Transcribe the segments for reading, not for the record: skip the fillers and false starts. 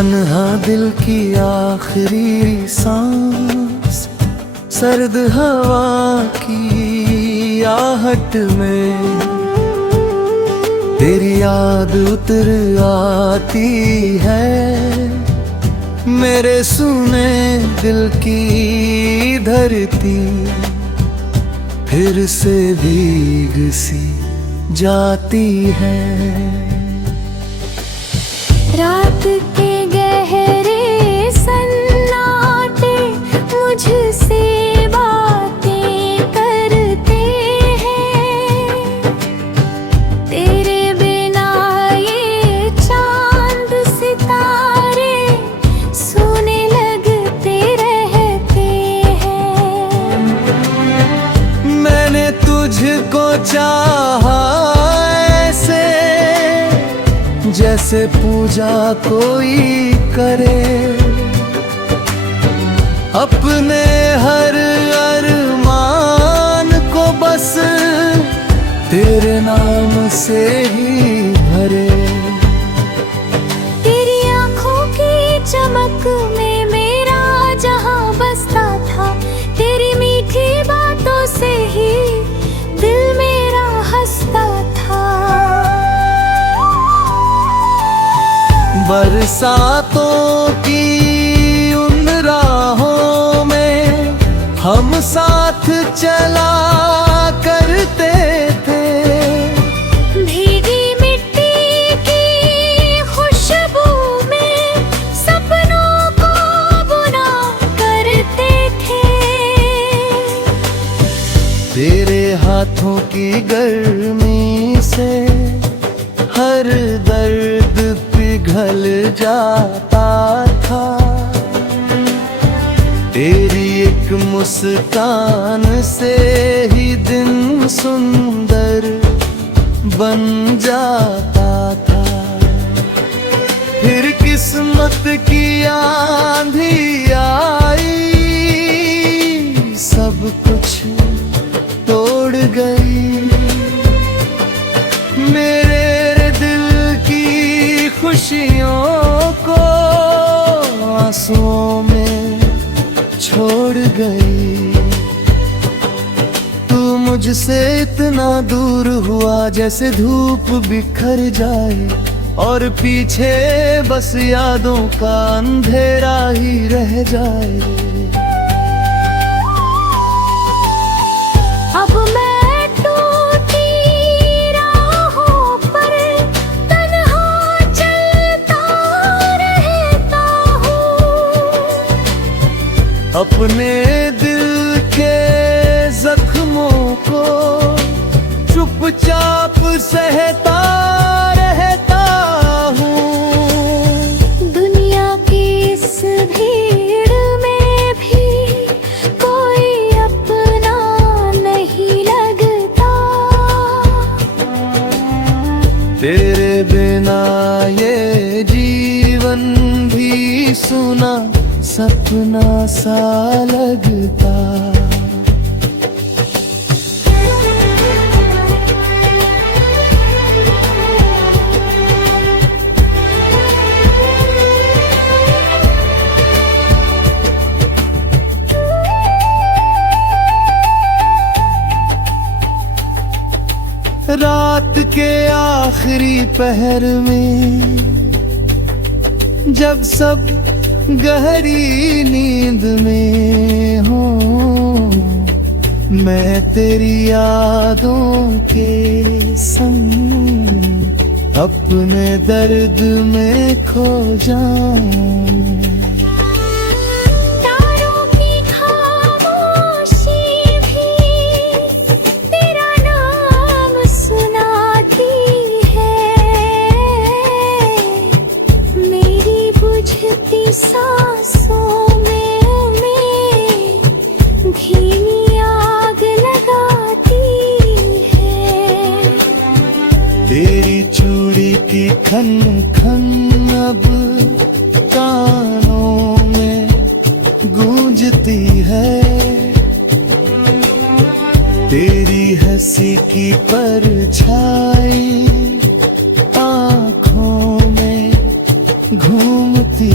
तन्हा दिल की आखिरी सांस, सर्द हवा की आहट में तेरी याद उतर आती है। मेरे सुने दिल की धरती फिर से भीग सी जाती है। रात के गहरे सन्नाटे मुझसे बातें करते हैं। तेरे बिना ये चांद सितारे सोने लगते रहते हैं। मैंने तुझको चाहा ऐसे जैसे पूजा कोई करे, अपने हर अरमान को बस तेरे नाम से ही भरे। तेरी आँखों की चमक में मेरा जहां बसता था, तेरी मीठी बातों से ही दिल मेरा हंसता था। बरसातों की उन राहों में हम साथ चला करते थे। भीगी मिट्टी की खुशबू में सपनों को बुना करते थे। तेरे हाथों की गर्मी से हर दर्द पिघल जाता था। तेरी एक मुस्कान से ही दिन सुंदर बन जाता था। फिर किस्मत की आंधी आई, सब कुछ तोड़ गई। मेरे दिल की खुशियों को आंसुओं में छोड़ गई। तू मुझसे इतना दूर हुआ जैसे धूप बिखर जाए और पीछे बस यादों का अंधेरा ही रह जाए। अब मैं टूटी राहों पर तन्हा चलता रहता हूँ। अपने दिल के जख्मों को चुपचाप सहता रहता हूँ। दुनिया की इस भीड़ में भी कोई अपना नहीं लगता। तेरे बिना ये जीवन भी सुना सपना सा लगता। रात के आखिरी पहर में जब सब गहरी नींद में हो, मैं तेरी यादों के संग अपने दर्द में खो जाऊं। सांसों में धीमी आग लगाती है। तेरी चूड़ी की खन खन अब कानों में गूंजती है। तेरी हंसी की परछाई आँखों में घूमती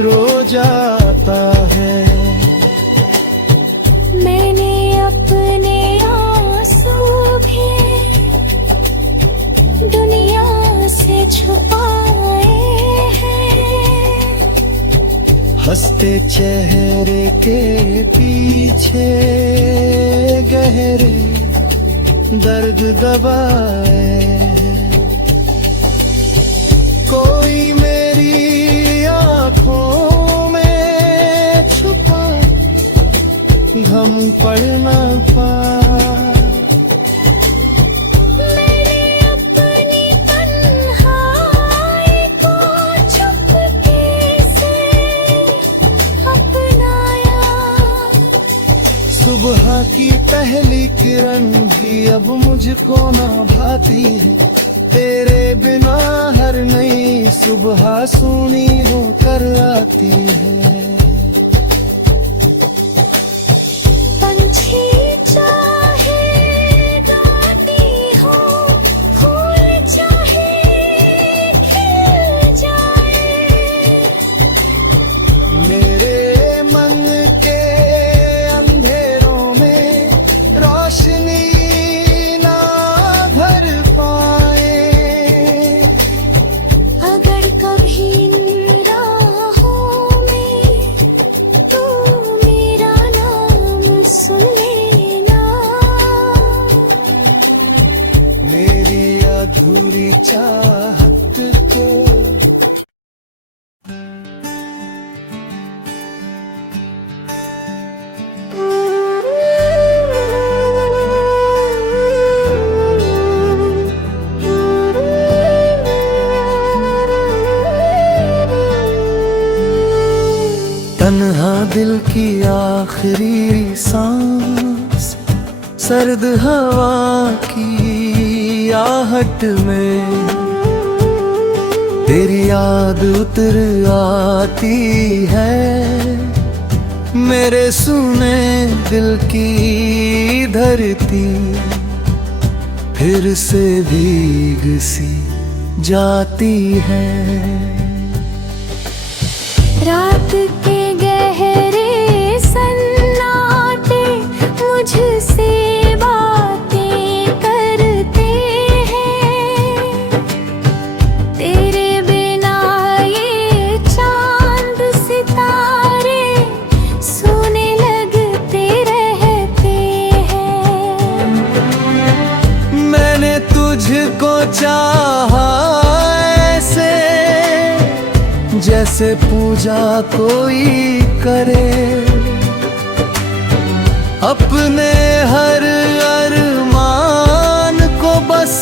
रो जाता है। मैंने अपने आंसू भी दुनिया से छुपाए हैं। हंसते चेहरे के पीछे गहरे दर्द दबाए हैं। कोई मेरी आँखों में छुपा घम पड़ ना पाए। मैंने अपनी तन्हाई को चुपके से अपनाया। सुबह की पहली किरण भी अब मुझको ना भाती है। तेरे बिना हर नई सुबह सूनी होकर आती है। पंछी चाहे गाती हो, फूल चाहे खिल जाए। मेरे मन के अंधेरों में रोशनी ना भर पाए। अगर कभी इन राहों में तू मेरा नाम सुन लेना। मेरी अधूरी चाहत को तन्हा दिल की आखिरी सांस सर्द हवा की आहट में तेरी याद उतर आती है। मेरे सुने दिल की धरती फिर से भीग सी जाती है। रात के गहरे सन्नाटे मुझसे बातें करते हैं। तेरे बिना ये चांद सितारे सोने लगते रहते हैं। मैंने तुझको चाहा ऐसे जैसे पूजा कोई करे। अपने हर अरमान को बस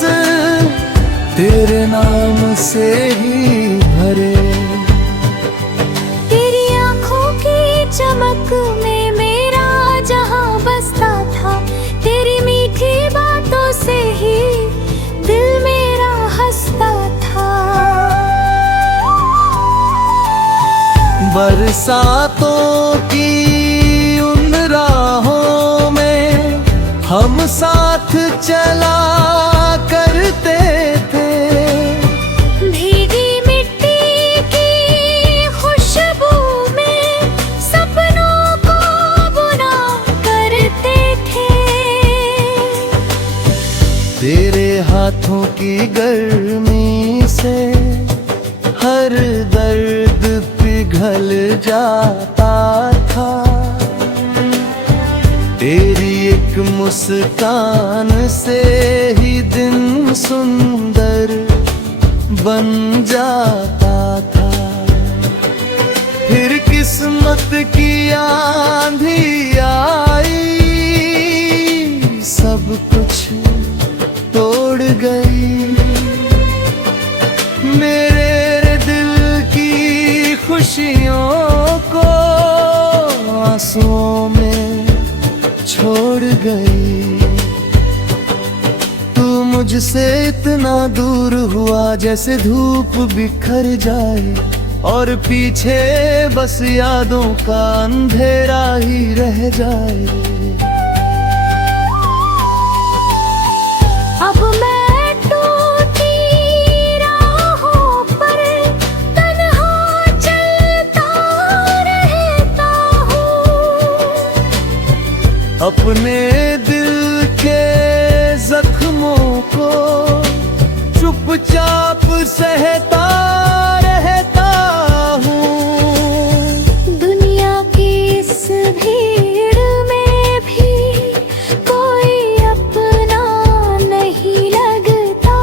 तेरे नाम से ही भरे। तेरी आंखों की चमक में मेरा जहां बसता था। तेरी मीठी बातों से ही दिल मेरा हंसता था। बरसातों की उन राहों में हम साथ चला करते थे। भीगी मिट्टी की खुशबू में सपनों को बुना करते थे। तेरे हाथों की गर्मी से हर दर्द पिघल जाता था। तेरी एक मुस्कान से ही दिन सुंदर बन जाता था। फिर किस्मत की आंधी आई, सब कुछ तोड़ गई। मेरे दिल की खुशियों को आंसुओं में छोड़ गई। तू मुझसे इतना दूर हुआ जैसे धूप बिखर जाए और पीछे बस यादों का अंधेरा ही रह जाए। अब मैं टूटी राहों पर तन्हा चलता अपने दिल के जख्मों को चुपचाप सहता रहता हूँ। दुनिया की इस भीड़ में भी कोई अपना नहीं लगता।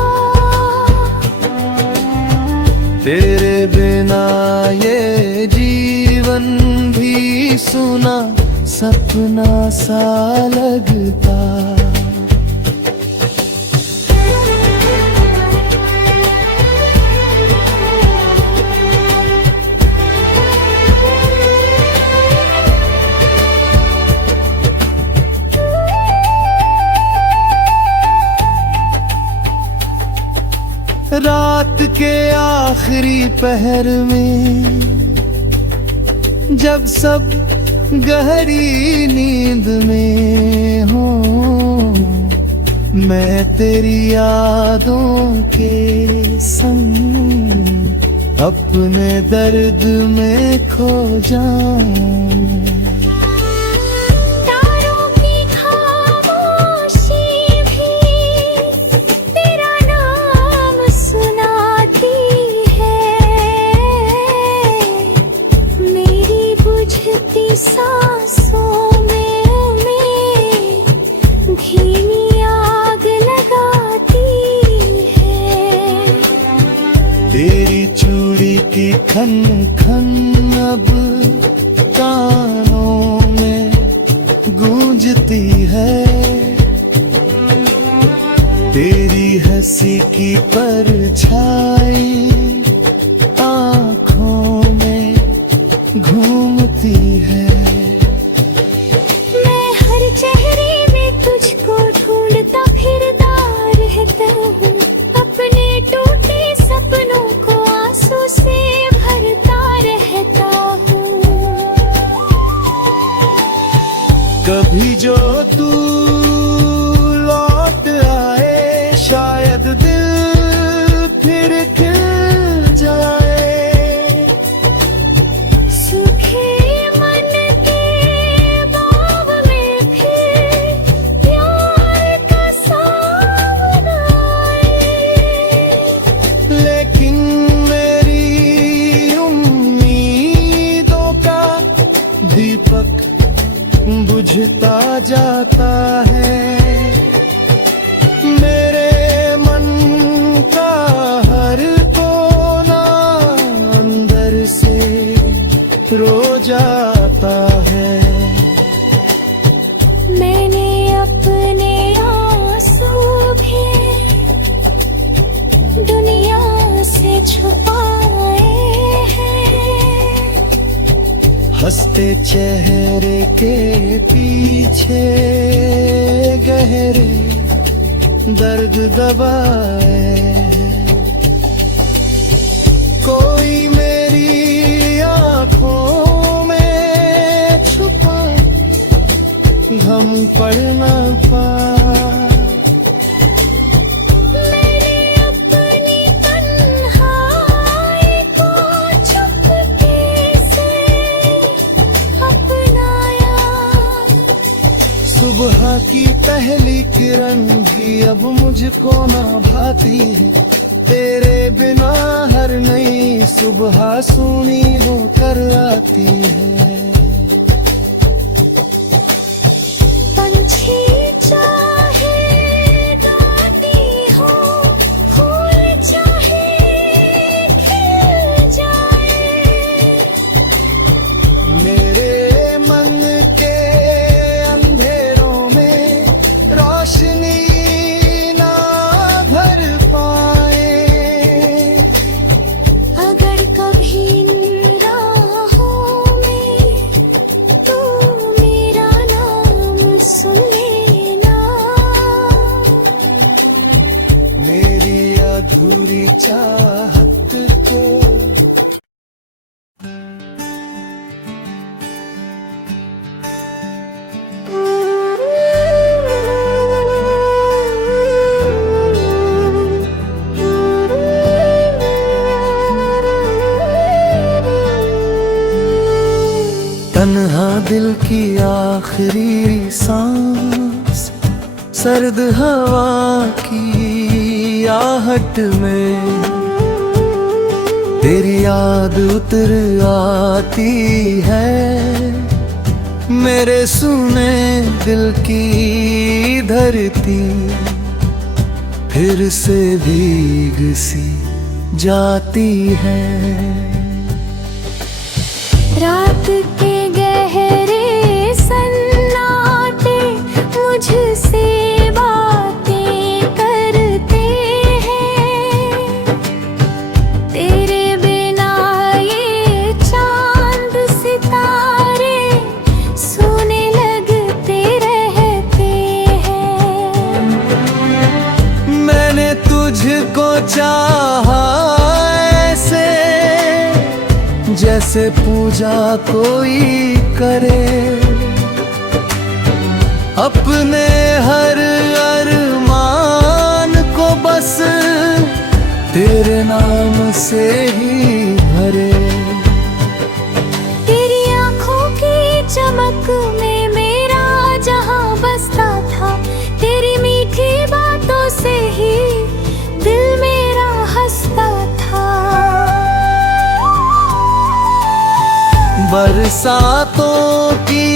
तेरे बिना ये जीवन भी सुना सपना सा लगता। रात के आखिरी पहर में जब सब गहरी नींद में हो, मैं तेरी यादों के संग अपने दर्द में खो जाऊं। सांसों में धीमी आग लगाती है। तेरी चूड़ी की खन खन अब कानों में गूंजती है। तेरी हंसी की परछाई आँखों में घूमती है। मैं हर चेहरे में तुझको ढूंढता फिरता रहता हूँ। अपने टूटे सपनों को आंसू से भरता रहता हूँ। कभी जो तू लौट आए शायद दिल फिर खिल जाए। दीपक बुझता जाता है। मेरे मन का हर कोना अंदर से रो जाता है। मैंने अपने आंसू भी दुनिया से छुपाए हैं। हंसते चेहरे के पीछे गहरे दर्द दबाए हैं। कोई मेरी आँखों में छुपा घम पड़ ना पाए। सुबह की पहली किरण भी अब मुझको ना भाती है। तेरे बिना हर नई सुबह सूनी होकर आती है। पंछी चाहे गाती हो, फूल चाहे खिल जाए। मेरे मन के रोशनी ना भर पाए। अगर कभी राहों में तू मेरा नाम सुन लेना। मेरी अधूरी चाहत को तन्हा दिल की आखिरी सांस सर्द हवा की आहट में तेरी याद उतर आती है। मेरे सुने दिल की धरती फिर से भीग सी जाती है। रात के गहरे सन्नाटे मुझसे बातें करते हैं। तेरे बिना ये चांद सितारे सोने लगते रहते हैं। मैंने तुझको चाहा ऐसे जैसे पूजा कोई करे, अपने हर अरमान को बस तेरे नाम से ही भरे। तेरी आंखों की चमक में मेरा जहां बसता था, तेरी मीठी बातों से ही दिल मेरा हंसता था। बरसातों की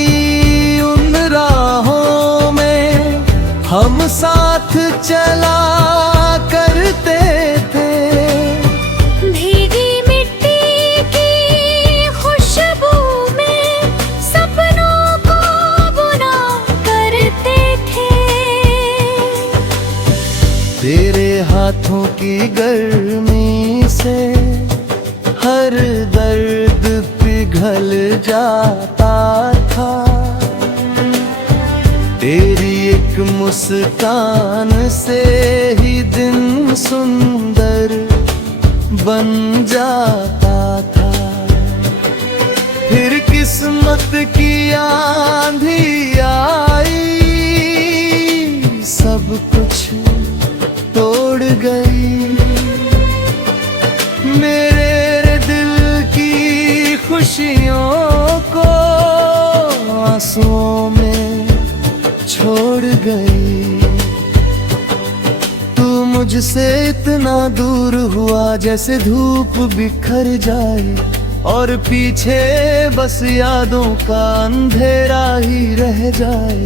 उन राहों में हम साथ चला करते थे। भीगी मिट्टी की खुशबू में सपनों को बुना करते थे। तेरे हाथों की गर्मी से हर दर्द पिघल जाता था। तेरी एक मुस्कान से ही दिन सुंदर बन जाता था। फिर किस्मत की आंधी आई, सब कुछ तोड़ गई। मेरे दिल की खुशियों को आंसुओं में छोड़ गई। तू मुझसे इतना दूर हुआ जैसे धूप बिखर जाए और पीछे बस यादों का अंधेरा ही रह जाए।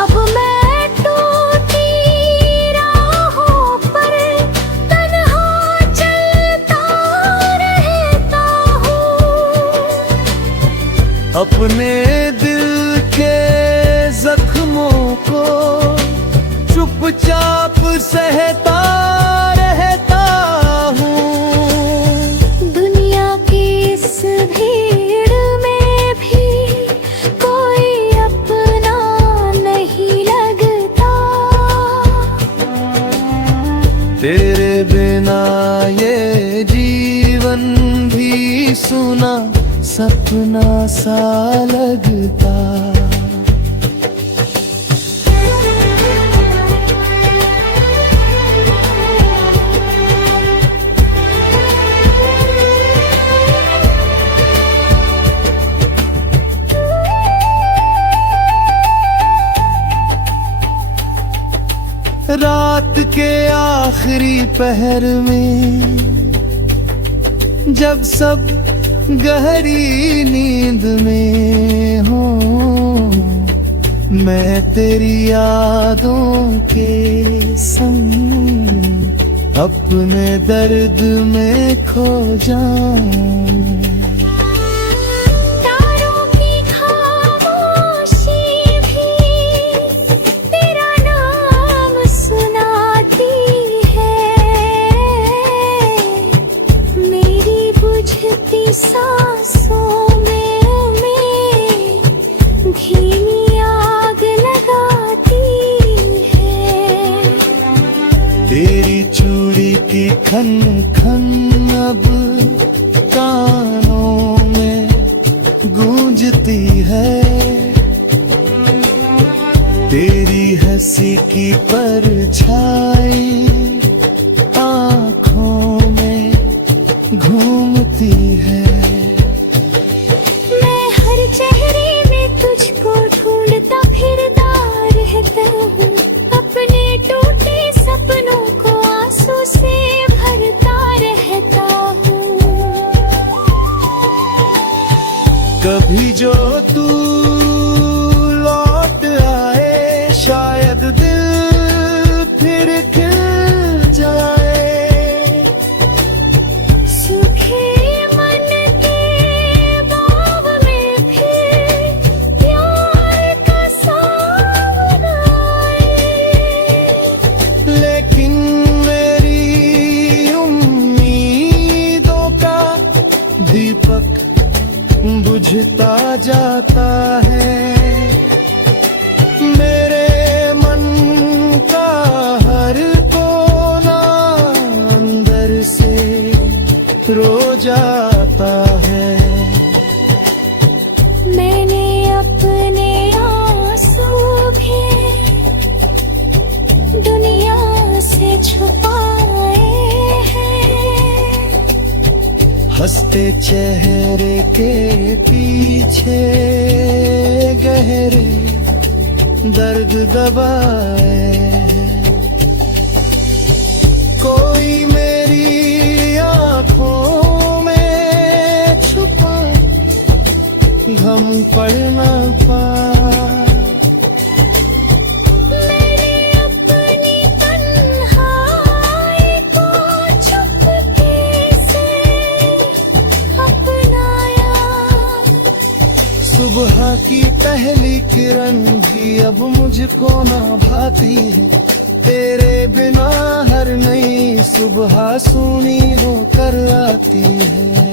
अब मैं टूटी राहों पर तन्हा चलता रहता हूँ। अपने दिल के जख्मों को चुपचाप सहता रहता हूँ। दुनिया की इस भीड़ में भी कोई अपना नहीं लगता। तेरे बिना ये जीवन भी सुना सपना सा लगता। रात के आखिरी पहर में जब सब गहरी नींद में हो, मैं तेरी यादों के संग अपने दर्द में खो जाऊं। सांसों में धीमी आग लगाती है। तेरी चूड़ी की खन खन अब कानों में गूंजती है। तेरी हंसी की परछाई आँखों में घूमती है। बिखरता जाता है। मेरे मन का हर कोना अंदर से रो जाता है। मैंने अपने आंसू भी दुनिया से छुपाए हैं। हंसते चेहरे के पीछे गहरे दर्द दबाए हैं। कोई मेरी आंखों में छुपा गम पढ़ ना पाए। मैंने अपनी तन्हाई को चुपके से अपनाया। सुबह की पहली किरण भी अब मुझको ना भाती है। तेरे बिना हर नई सुबह सूनी होकर आती है।